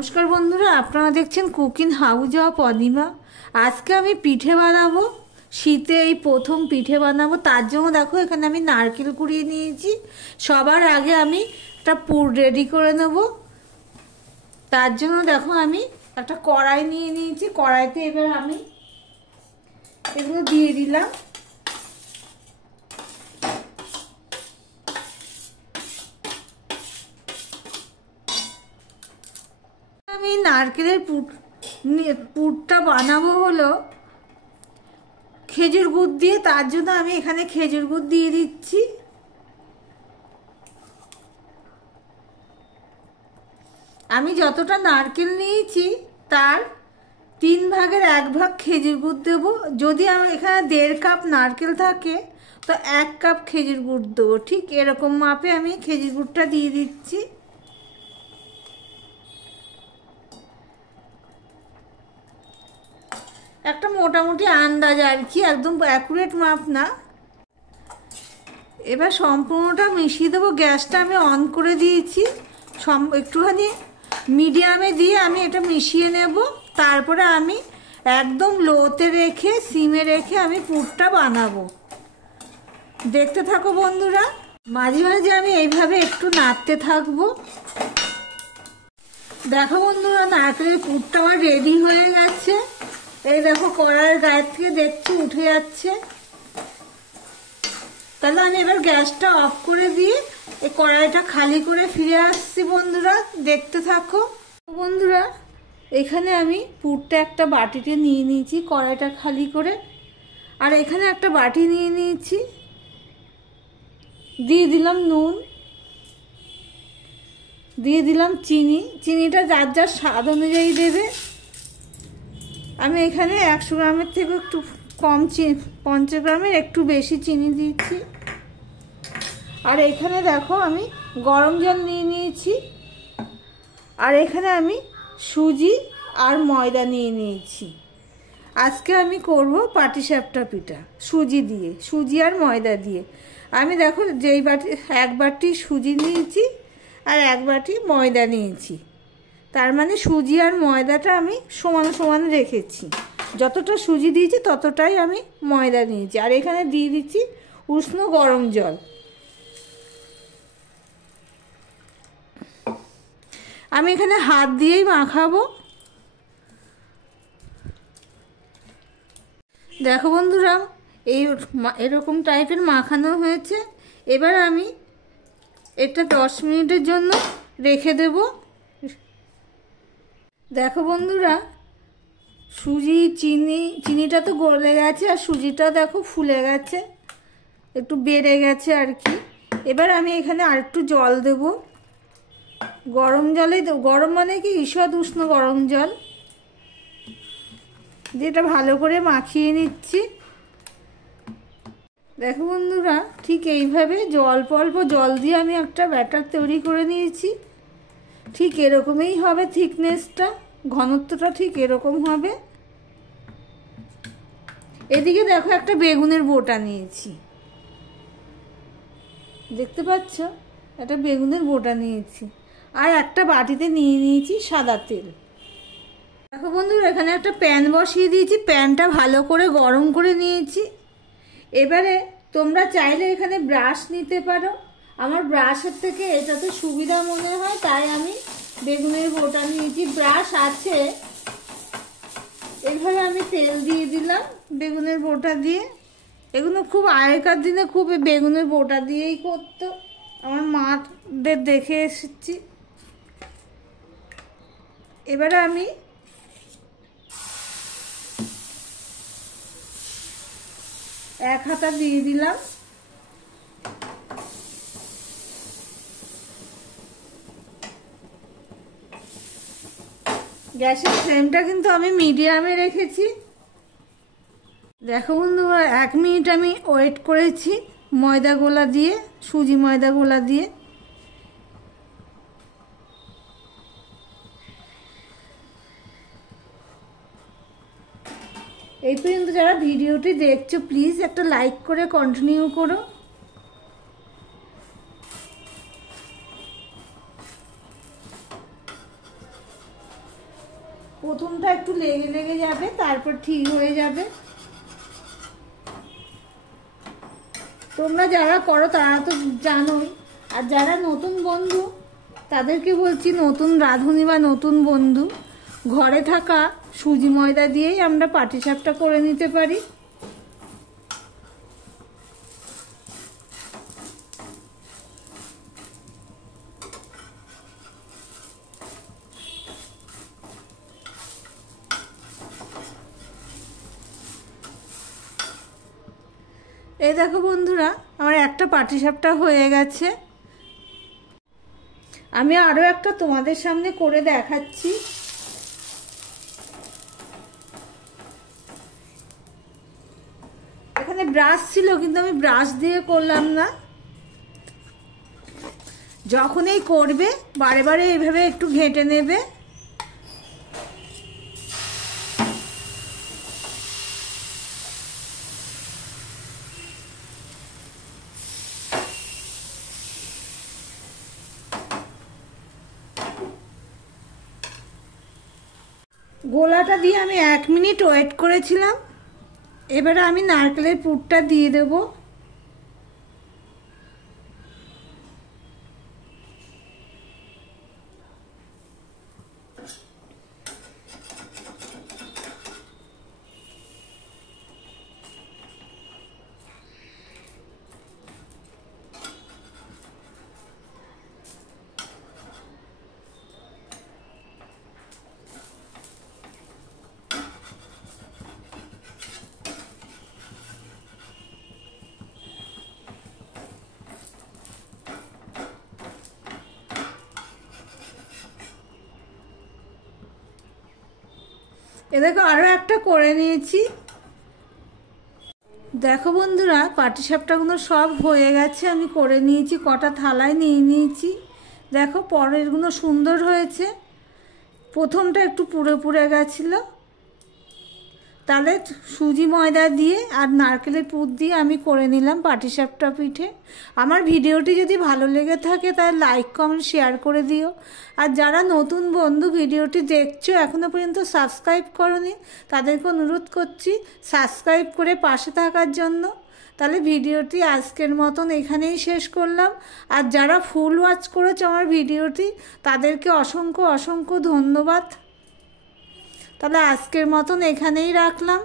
নমস্কার বন্ধুরা, আপনারা দেখছেন কুকিং হাউস অফ অনিমা। আজকে আমি পিঠে বানাবো। শীতে এই প্রথম পিঠে বানাবো। তার জন্য দেখো এখানে আমি নারকেল কুড়িয়ে নিয়েছি। সবার আগে আমি একটা পুর রেডি করে নেব। তার জন্য দেখো আমি একটা কড়াই নিয়ে নিয়েছি। কড়াইতে এবার আমি এগুলো দিয়ে দিলাম। আমি নারকেলের পুরটা বানাবো হলো খেজুর গুড় দিয়ে। তার জন্য আমি এখানে খেজুর গুড় দিয়ে দিচ্ছি। আমি যতটা নারকেল নিয়েছি তার 3 ভাগের 1 ভাগ খেজুর গুড় দেবো। যদি আমার এখানে 1.5 কাপ নারকেল থাকে তো 1 কাপ খেজুর গুড় দেবো। ঠিক এরকম মাপে আমি খেজুর গুড়টা দিয়ে দিচ্ছি। একটা মোটামুটি আন্দাজ আর কি, একদম অ্যাকুরেট মাপ না। এবার সম্পূর্ণটা মিশিয়ে দেবো। গ্যাসটা আমি অন করে দিয়েছি। একটুখানি মিডিয়ামে দিয়ে আমি এটা মিশিয়ে নেব। তারপরে আমি একদম লোতে রেখে সিমে রেখে আমি পুরটা বানাবো। দেখতে থাকো বন্ধুরা। মাঝে মাঝে আমি এইভাবে একটু নাড়তে থাকবো। দেখো বন্ধুরা, নারকেলের পুরটা আমার রেডি হয়ে গেছে। এই দেখো কড়াইয়ের গায়ের থেকে দেখছি উঠে যাচ্ছে। তাহলে আমি এবার গ্যাসটা অফ করে দিয়ে এই কড়াইটা খালি করে ফিরে আসছি। বন্ধুরা দেখতে থাকো। বন্ধুরা, এখানে আমি পুরটা একটা বাটিতে নিয়ে নিয়েছি কড়াইটা খালি করে। আর এখানে একটা বাটি নিয়ে নিয়েছি। দিয়ে দিলাম নুন, দিয়ে দিলাম চিনি। চিনিটা যার যার স্বাদ অনুযায়ী দেবে। আমি এখানে 100 গ্রামের থেকে একটু কম 50 গ্রামের একটু বেশি চিনি দিচ্ছি। আর এখানে দেখো আমি গরম জল নিয়ে নিয়েছি। আর এখানে আমি সুজি আর ময়দা নিয়ে নিয়েছি। আজকে আমি করব পাটিসাপটা পিঠা সুজি দিয়ে, সুজি আর ময়দা দিয়ে। আমি দেখো যেই বাটি 1 বাটি সুজি নিয়েছি আর 1 বাটি ময়দা নিয়েছি। তার মানে সুজি আর ময়দাটা আমি সমান সমান রেখেছি। যতটা সুজি দিয়েছি ততটাই আমি ময়দা নিয়েছি। আর এখানে দিয়ে দিচ্ছি উষ্ণ গরম জল। আমি এখানে হাত দিয়েই মাখাবো। দেখো বন্ধুরা, এরকম টাইপের মাখানো হয়েছে। এবার আমি এটা 10 মিনিটের জন্য রেখে দেব। দেখো বন্ধুরা, চিনিটা তো গলে গেছে আর সুজিটা দেখো ফুলে গেছে, একটু বেড়ে গেছে আর কি। এবার আমি এখানে আরেকটু জল দেব। গরম জলে গরম মানে কি ঈষৎ উষ্ণ গরম জল, যেটা ভালো করে মাখিয়ে নিচ্ছি। দেখো বন্ধুরা, ঠিক এইভাবে অল্প অল্প জল দিয়ে আমি একটা ব্যাটার তৈরি করে নিয়েছি। ঠিক এরকমই হবে থিকনেসটা, ঘনত্বটা ঠিক এরকম হবে। এদিকে দেখো একটা বেগুনের বোটা নিয়েছি, দেখতে পাচ্ছ? একটা বেগুনের বোটা নিয়েছি। আর একটা বাটিতে নিয়ে নিয়েছি সাদা তেল। দেখো বন্ধুরা, এখানে একটা প্যান বসিয়ে দিয়েছি। প্যানটা ভালো করে গরম করে নিয়েছি। এবারে তোমরা চাইলে এখানে ব্রাশ নিতে পারো। আমার ব্রাশের থেকে এটাতে সুবিধা মনে হয়, তাই আমি বেগুনের বোটা নিয়েছি। ব্রাশ আছে, এইভাবে আমি তেল দিয়ে দিলাম বেগুনের বোটা দিয়ে। এগুলো খুব আগেকার দিনে খুব বেগুনের বোটা দিয়েই করতো, আমার মাদের দেখে এসেছি। এবারে আমি এক হাতা দিয়ে দিলাম। গ্যাসের ফ্লেমটা কিন্তু আমি মিডিয়ামে রেখেছি। দেখো বন্ধুরা, 1 মিনিট আমি ওয়েট করেছি ময়দা গোলা দিয়ে, সুজি ময়দা গোলা দিয়ে। এই পর্যন্ত যারা ভিডিওটি দেখছো প্লিজ একটা লাইক করে কন্টিনিউ করো। প্রথমটা একটু লেগে লেগে যাবে, তারপর ঠিক হয়ে যাবে। তোমরা যারা করো তারা তো জানোই, আর যারা নতুন বন্ধু তাদেরকে বলছি, নতুন রাঁধুনি বা নতুন বন্ধু, ঘরে থাকা সুজি ময়দা দিয়েই আমরা পাটিসাপটা করে নিতে পারি। এই দেখো বন্ধুরা, আমার একটা পাটিসাপটা হয়ে গেছে। আমি আরও একটা তোমাদের সামনে করে দেখাচ্ছি। এখানে ব্রাশ ছিল, কিন্তু আমি ব্রাশ দিয়ে করলাম না। যখনই করবে বারে বারে এইভাবে একটু ঘেঁটে নেবে। গোলাটা দিয়ে আমি 1 মিনিট ওয়েট করেছিলাম। এবারে আমি নারকেলের পুরটা দিয়ে দেব। এ দেখো আরও একটা করে নিয়েছি। দেখো বন্ধুরা, পাটিসাপটাগুলো সব হয়ে গেছে, আমি করে নিয়েছি, কটা থালায় নিয়ে নিয়েছি। দেখো পরেরগুলো সুন্দর হয়েছে। প্রথমটা একটু পুড়ে পুড়ে গেছিলো, তাহলে সুজি ময়দা দিয়ে আর নারকেলের পুর দিয়ে আমি করে নিলাম পাটিসাপটা পিঠে। আমার ভিডিওটি যদি ভালো লেগে থাকে তাহলে লাইক কমেন্ট শেয়ার করে দিও। আর যারা নতুন বন্ধু ভিডিওটি দেখছো এখনও পর্যন্ত সাবস্ক্রাইব করোনি, তাদেরকে অনুরোধ করছি সাবস্ক্রাইব করে পাশে থাকার জন্য। তাহলে ভিডিওটি আজকের মতন এখানেই শেষ করলাম। আর যারা ফুল ওয়াচ করেছো আমার ভিডিওটি, তাদেরকে অসংখ্য অসংখ্য ধন্যবাদ। তাহলে আজকের মতন এখানেই রাখলাম।